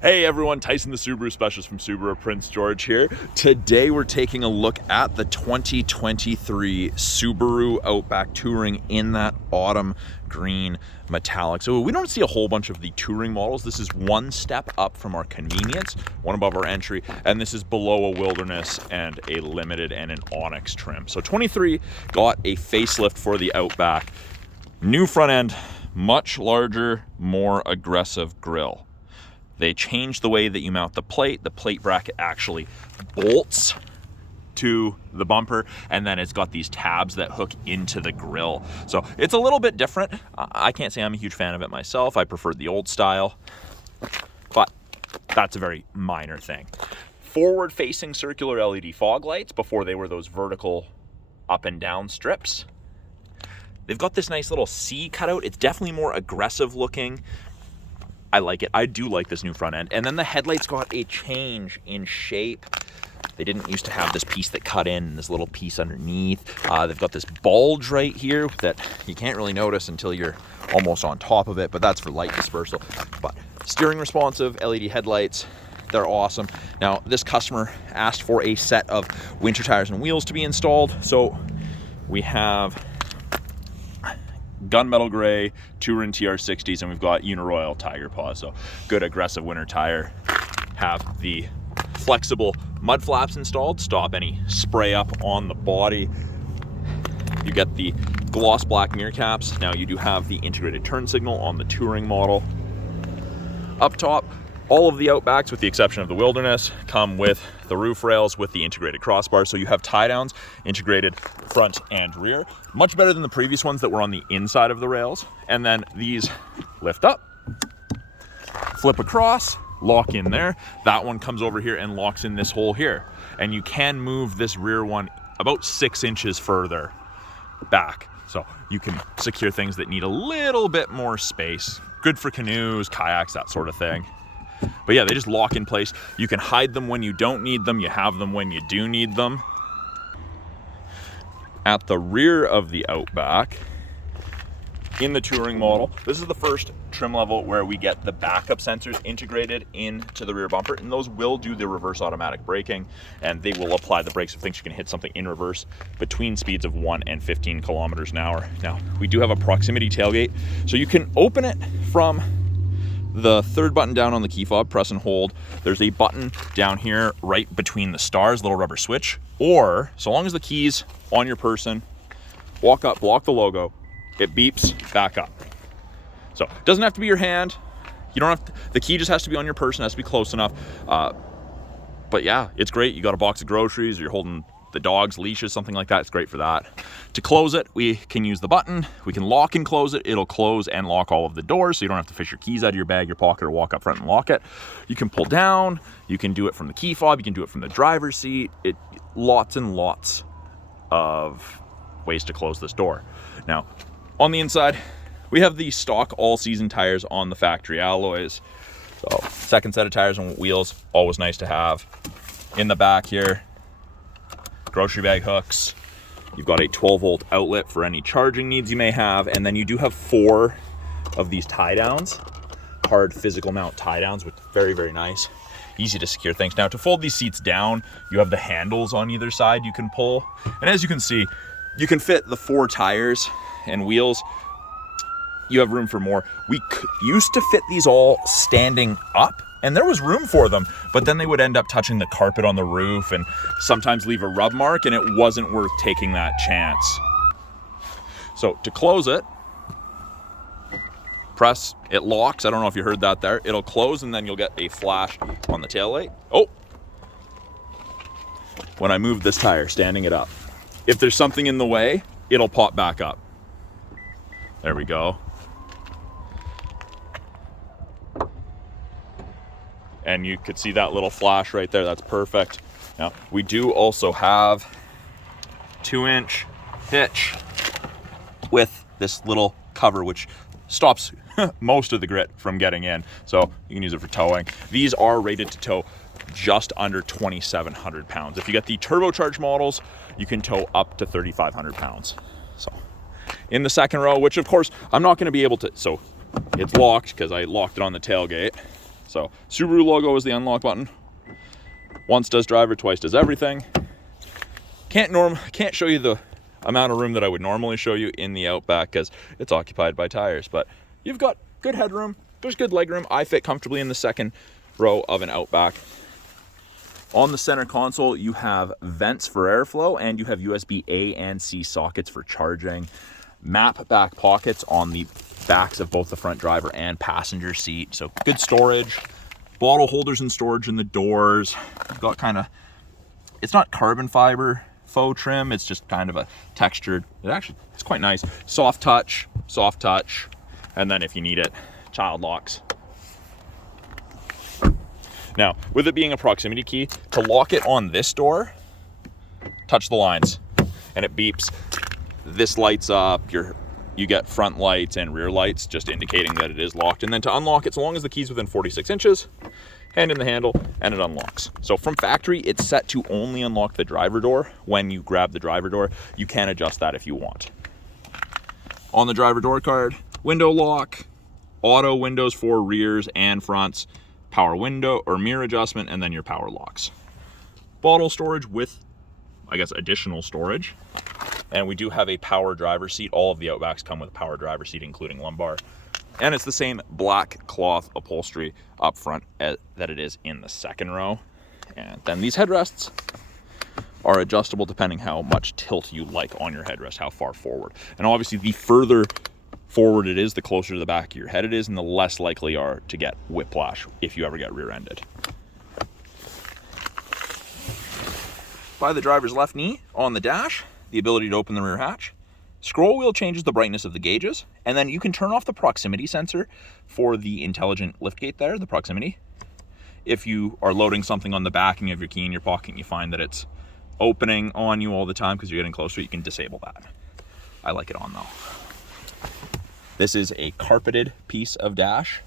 Hey everyone, Tyson the Subaru Specialist from Subaru Prince George here. Today we're taking a look at the 2023 Subaru Outback Touring in that autumn green metallic. So we don't see a whole bunch of the touring models. This is one step up from our convenience, one above our entry, and this is below a wilderness and a limited and an onyx trim. So 23 got a facelift for the Outback. New front end, much larger, more aggressive grille. They changed the way that you mount the plate. The plate bracket actually bolts to the bumper, and then it's got these tabs that hook into the grille. So it's a little bit different. I can't say I'm a huge fan of it myself. I preferred the old style, but that's a very minor thing. Forward-facing circular LED fog lights before they were those vertical up and down strips. They've got this nice little C cutout. It's definitely more aggressive looking. I like it. I do like this new front end. And then the headlights got a change in shape. They didn't used to have this piece that cut in and this little piece underneath. They've got this bulge right here that you can't really notice until you're almost on top of it, but that's for light dispersal. But steering responsive, LED headlights, they're awesome. Now, this customer asked for a set of winter tires and wheels to be installed. So we have gunmetal gray Touring TR60s, and we've got Uniroyal Tiger Paws, so good aggressive winter tire. Have the flexible mud flaps installed, stop any spray up on the body. You get the gloss black mirror caps. Now you do have the integrated turn signal on the Touring model. Up top, all of the Outbacks, with the exception of the Wilderness, come with the roof rails with the integrated crossbars. So you have tie downs integrated front and rear. Much better than the previous ones that were on the inside of the rails. And then these lift up, flip across, lock in there. That one comes over here and locks in this hole here. And you can move this rear one about 6 inches further back. So you can secure things that need a little bit more space. Good for canoes, kayaks, that sort of thing. But yeah, they just lock in place. You can hide them when you don't need them. You have them when you do need them. At the rear of the Outback, in the Touring model, this is the first trim level where we get the backup sensors integrated into the rear bumper, and those will do the reverse automatic braking, and they will apply the brakes if things you can hit something in reverse between speeds of 1 and 15 kilometers an hour. Now, we do have a proximity tailgate, so you can open it from the third button down on the key fob, press and hold. There's a button down here right between the stars, little rubber switch, or so long as the key's on your person, walk up, block the logo, it beeps, back up. So it doesn't have to be your hand. You don't have to, the key just has to be on your person, has to be close enough. But yeah, it's great. You got a box of groceries, or you're holding the dog's leashes, something like that. It's great for that. To close it, we can use the button. We can lock and close it. It'll close and lock all of the doors, so you don't have to fish your keys out of your bag, your pocket, or walk up front and lock it. You can pull down. You can do it from the key fob. You can do it from the driver's seat. Lots and lots of ways to close this door. Now, on the inside, we have the stock all-season tires on the factory alloys. So second set of tires and wheels, always nice to have. In the back here, grocery bag hooks. You've got a 12-volt outlet for any charging needs you may have, and then you do have 4 of these tie downs, hard physical mount tie downs, which is very, very nice. Easy to secure things. Now, to fold these seats down, you have the handles on either side you can pull, and as you can see, you can fit the 4 tires and wheels. You have room for more. We used to fit these all standing up, and there was room for them, but then they would end up touching the carpet on the roof and sometimes leave a rub mark, and it wasn't worth taking that chance. So to close it, press, it locks. I don't know if you heard that there. It'll close, and then you'll get a flash on the taillight. Oh, when I move this tire, standing it up. If there's something in the way, it'll pop back up. There we go. And you could see that little flash right there. That's perfect. Now, we do also have 2-inch hitch with this little cover, which stops most of the grit from getting in. So you can use it for towing. These are rated to tow just under 2,700 pounds. If you get the turbocharged models, you can tow up to 3,500 pounds. So in the second row, which of course I'm not going to be able to, so it's locked because I locked it on the tailgate. So Subaru logo is the unlock button. Once does driver, twice does everything. Can't show you the amount of room that I would normally show you in the Outback because it's occupied by tires, but you've got good headroom. There's good legroom. I fit comfortably in the second row of an Outback. On the center console, you have vents for airflow and you have USB A and C sockets for charging. Map back pockets on the backs of both the front driver and passenger seat. So good storage. Bottle holders and storage in the doors. You've got it's not carbon fiber faux trim, it's just kind of a textured, it's quite nice. Soft touch. And then if you need it, child locks. Now, with it being a proximity key, to lock it on this door, touch the lines and it beeps. This lights up, you get front lights and rear lights, just indicating that it is locked. And then to unlock it, so long as the key's within 46 inches, hand in the handle and it unlocks. So from factory, it's set to only unlock the driver door. When you grab the driver door, you can adjust that if you want. On the driver door card, window lock, auto windows for rears and fronts, power window or mirror adjustment, and then your power locks. Bottle storage with, I guess, additional storage. And we do have a power driver seat. All of the Outbacks come with a power driver seat, including lumbar. And it's the same black cloth upholstery up front that it is in the second row. And then these headrests are adjustable depending how much tilt you like on your headrest, how far forward. And obviously the further forward it is, the closer to the back of your head it is, and the less likely you are to get whiplash if you ever get rear-ended. By the driver's left knee on the dash, the ability to open the rear hatch. Scroll wheel changes the brightness of the gauges, and then you can turn off the proximity sensor for the intelligent liftgate there, the proximity. If you are loading something on the back and you have your key in your pocket and you find that it's opening on you all the time because you're getting closer, you can disable that. I like it on though. This is a carpeted piece of dash.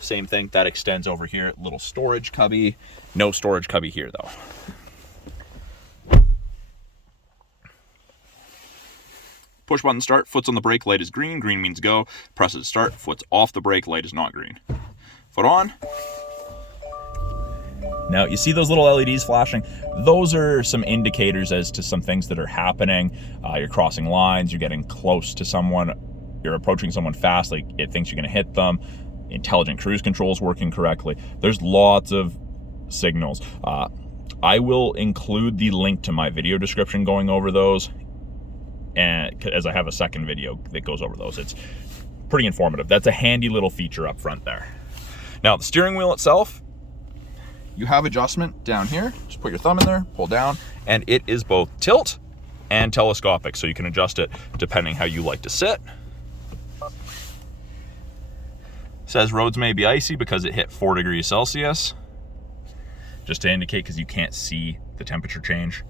Same thing, that extends over here, little storage cubby. No storage cubby here though. Push button start, foot's on the brake, light is green, green means go. Press it to start, foot's off the brake, light is not green. Foot on. Now you see those little LEDs flashing? Those are some indicators as to some things that are happening. You're crossing lines, you're getting close to someone, you're approaching someone fast, like it thinks you're gonna hit them. Intelligent cruise control is working correctly. There's lots of signals. I will include the link to my video description going over those, and as I have a second video that goes over those. It's pretty informative. That's a handy little feature up front there. Now the steering wheel itself, you have adjustment down here. Just put your thumb in there, pull down, and it is both tilt and telescopic, so you can adjust it depending how you like to sit. Says roads may be icy because it hit 4 degrees Celsius, just to indicate because you can't see the temperature change.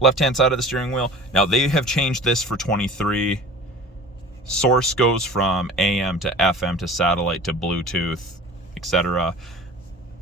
Left-hand side of the steering wheel. Now they have changed this for 23. Source goes from AM to FM to satellite to Bluetooth, etc.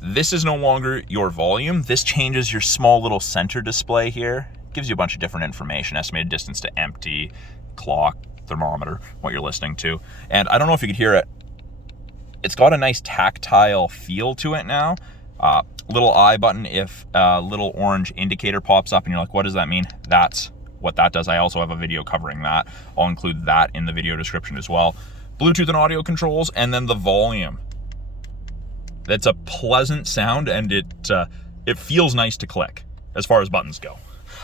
This is no longer your volume. This changes your small little center display here. Gives you a bunch of different information, estimated distance to empty, clock, thermometer, what you're listening to. And I don't know if you could hear it. It's got a nice tactile feel to it now. Little I button if a little orange indicator pops up and you're like, what does that mean? That's what that does. I also have a video covering that. I'll include that in the video description as well. Bluetooth and audio controls, and then the volume. That's a pleasant sound, and it feels nice to click as far as buttons go.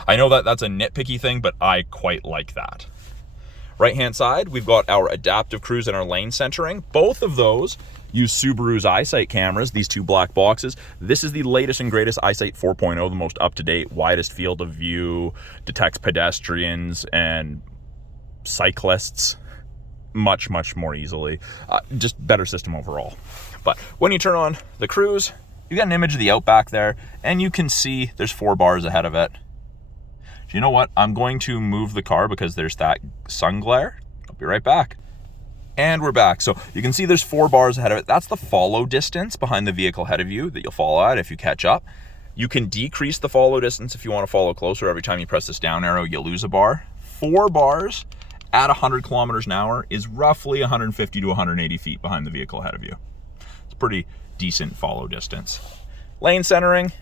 I know that that's a nitpicky thing, but I quite like that. Right hand side, we've got our adaptive cruise and our lane centering. Both of those use Subaru's EyeSight cameras, these two black boxes. This is the latest and greatest EyeSight 4.0, the most up-to-date, widest field of view, detects pedestrians and cyclists much, much more easily. Just better system overall. But when you turn on the cruise, you got an image of the Outback there, and you can see there's 4 bars ahead of it. Do you know what? I'm going to move the car because there's that sun glare. I'll be right back. And we're back. So you can see there's 4 bars ahead of it. That's the follow distance behind the vehicle ahead of you that you'll follow at if you catch up. You can decrease the follow distance if you want to follow closer. Every time you press this down arrow, you lose a bar. 4 bars at 100 kilometers an hour is roughly 150 to 180 feet behind the vehicle ahead of you. It's pretty decent follow distance. Lane centering,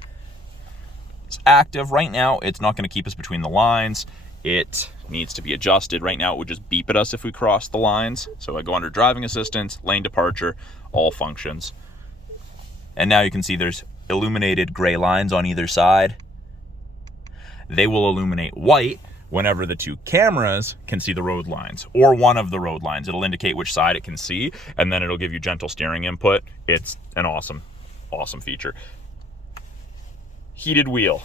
it's active. Right now, it's not going to keep us between the lines. It needs to be adjusted. Right now, it would just beep at us if we cross the lines. So I go under driving assistance, lane departure, all functions. And now you can see there's illuminated gray lines on either side. They will illuminate white whenever the two cameras can see the road lines, or one of the road lines. It'll indicate which side it can see, and then it'll give you gentle steering input. It's an awesome feature. Heated wheel.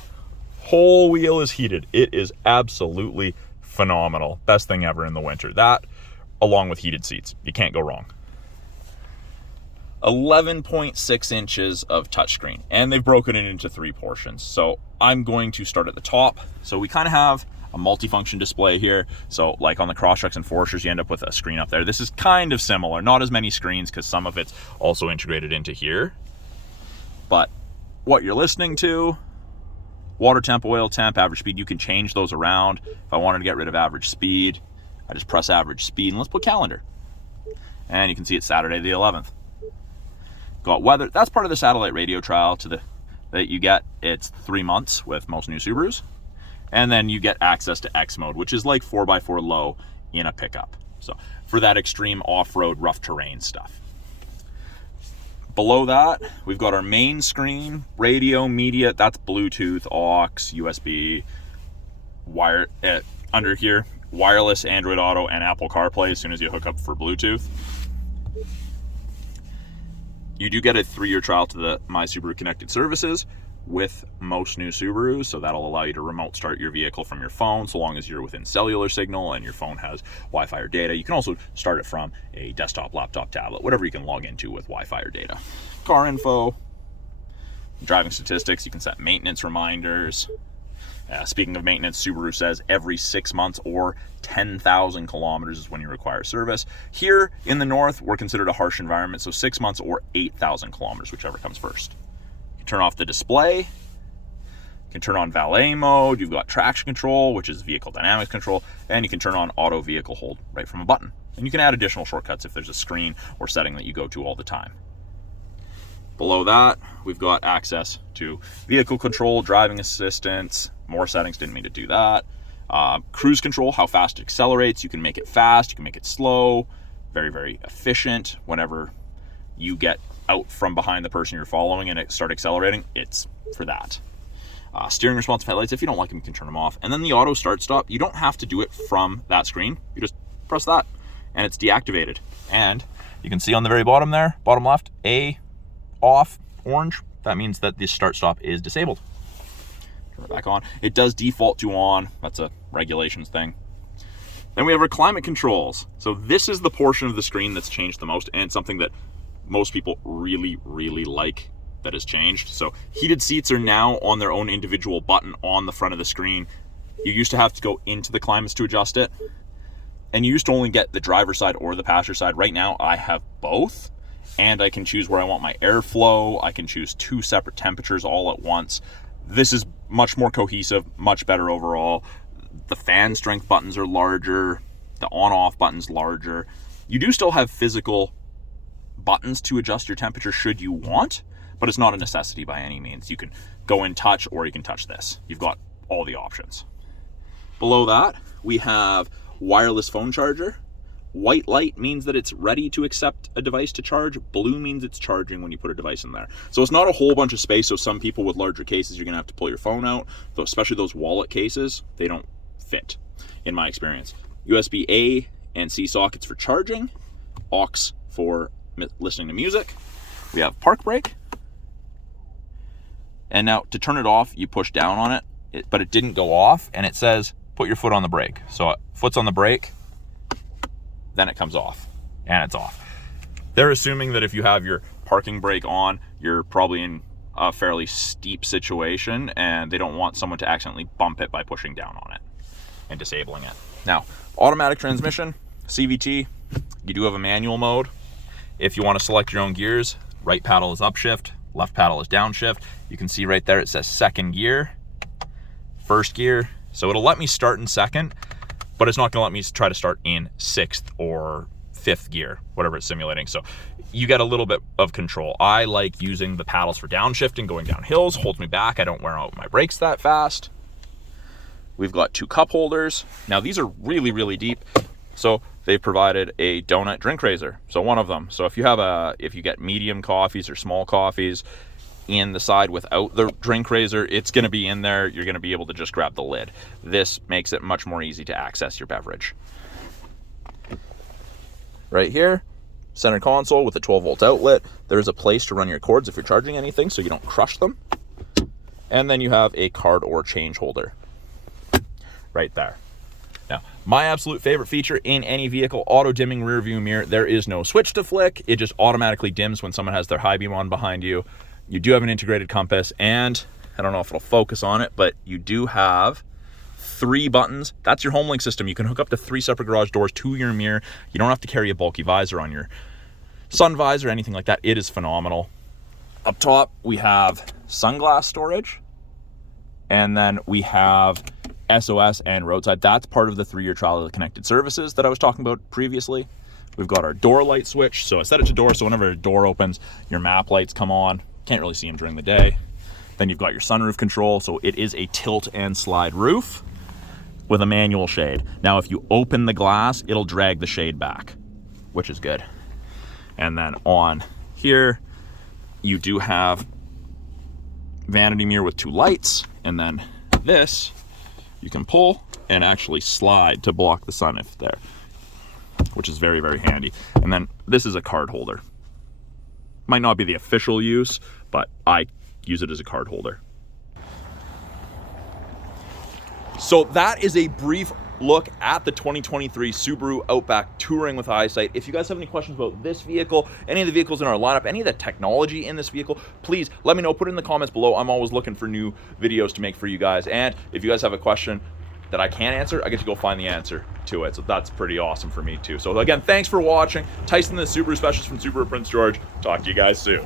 Whole wheel is heated. It is absolutely phenomenal. Best thing ever in the winter. That, along with heated seats. You can't go wrong. 11.6 inches of touchscreen, and they've broken it into 3 portions. So I'm going to start at the top. So we kind of have a multifunction display here. So like on the Crosstreks and Foresters, you end up with a screen up there. This is kind of similar. Not as many screens because some of it's also integrated into here. But what you're listening to, water temp, oil temp, average speed, you can change those around. If I wanted to get rid of average speed, I just press average speed, and let's put calendar. And you can see it's Saturday the 11th. Got weather. That's part of the satellite radio trial that you get. It's 3 months with most new Subarus. And then you get access to X mode, which is like 4x4 low in a pickup. So for that extreme off-road rough terrain stuff. Below that, we've got our main screen, radio, media. That's Bluetooth, aux, USB, wire. Under here, wireless, Android Auto, and Apple CarPlay as soon as you hook up for Bluetooth. You do get a 3-year trial to the My Subaru Connected services with most new Subarus, so that'll allow you to remote start your vehicle from your phone so long as you're within cellular signal and your phone has Wi-Fi or data. You can also start it from a desktop, laptop, tablet, whatever you can log into with Wi-Fi or data. Car info, driving statistics, you can set maintenance reminders. Speaking of maintenance, Subaru says every 6 months or 10,000 kilometers is when you require service. Here in the north, we're considered a harsh environment, so 6 months or 8,000 kilometers, whichever comes first. You can turn off the display. You can turn on valet mode. You've got traction control, which is vehicle dynamics control, and you can turn on auto vehicle hold right from a button. And you can add additional shortcuts if there's a screen or setting that you go to all the time. Below that, we've got access to vehicle control, driving assistance, more settings, didn't mean to do that. Cruise control, how fast it accelerates. You can make it fast, you can make it slow. Very, very efficient. Whenever you get out from behind the person you're following and it start accelerating, it's for that. Steering responsive headlights, if you don't like them, you can turn them off. And then the auto start stop, you don't have to do it from that screen. You just press that and it's deactivated. And you can see on the very bottom there, bottom left, A off, orange. That means that the start stop is disabled. Turn it back on. It does default to on. That's a regulations thing. Then we have our climate controls. So this is the portion of the screen that's changed the most, and something that most people really, really like that has changed. So heated seats are now on their own individual button on the front of the screen. You used to have to go into the climates to adjust it, and you used to only get the driver's side or the passenger side. Right now I have both, and I can choose where I want my airflow. I can choose 2 separate temperatures all at once. This is much more cohesive, much better overall. The fan strength buttons are larger, the on-off button's larger. You do still have physical buttons to adjust your temperature should you want, but it's not a necessity by any means. You can go in touch, or you can touch this. You've got all the options. Below that, we have wireless phone charger. White light means that it's ready to accept a device to charge. Blue means it's charging when you put a device in there. So it's not a whole bunch of space. So some people with larger cases, you're gonna have to pull your phone out. So especially those wallet cases, they don't fit in my experience. USB A and C sockets for charging. Aux for listening to music. We have park brake. And now to turn it off, you push down on it, but it didn't go off, and it says, put your foot on the brake. So foot's on the brake, then it comes off, and it's off. They're assuming that if you have your parking brake on, you're probably in a fairly steep situation, and they don't want someone to accidentally bump it by pushing down on it and disabling it. Now, automatic transmission, CVT, you do have a manual mode. If you want to select your own gears, right paddle is upshift, left paddle is downshift. You can see right there it says second gear, first gear. So it'll let me start in second, but it's not going to let me try to start in 6th or fifth gear, whatever it's simulating. So you get a little bit of control. I like using the paddles for downshifting, going down hills, holds me back. I don't wear out my brakes that fast. We've got 2 cup holders. Now these are really, really deep. So they've provided a donut drink raiser. So one of them. So if you get medium coffees or small coffees in the side without the drink raiser, it's going to be in there. You're going to be able to just grab the lid. This makes it much more easy to access your beverage. Right here, center console with a 12-volt outlet. There's a place to run your cords if you're charging anything so you don't crush them. And then you have a card or change holder right there. Now, my absolute favorite feature in any vehicle, auto dimming rear view mirror. There is no switch to flick. It just automatically dims when someone has their high beam on behind you. You do have an integrated compass, and I don't know if it'll focus on it, but you do have 3 buttons. That's your home link system. You can hook up to 3 separate garage doors to your mirror. You don't have to carry a bulky visor on your sun visor or anything like that. It is phenomenal. Up top, we have sunglass storage, and then we have SOS and roadside. That's part of the 3-year trial of the connected services that I was talking about previously. We've got our door light switch. So I set it to door, so whenever a door opens, your map lights come on. Can't really see them during the day. Then you've got your sunroof control. So it is a tilt and slide roof with a manual shade. Now, if you open the glass, it'll drag the shade back, which is good. And then on here, you do have vanity mirror with 2 lights. And then this, you can pull and actually slide to block the sun if there, which is very, very handy. And then this is a card holder. Might not be the official use, but I use it as a card holder. So that is a brief look at the 2023 Subaru Outback Touring with EyeSight. If you guys have any questions about this vehicle, any of the vehicles in our lineup, any of the technology in this vehicle, please let me know. Put it in the comments below. I'm always looking for new videos to make for you guys. And if you guys have a question that I can't answer, I get to go find the answer to it. So that's pretty awesome for me too. So again, thanks for watching. Tyson, the Subaru specialist from Subaru Prince George. Talk to you guys soon.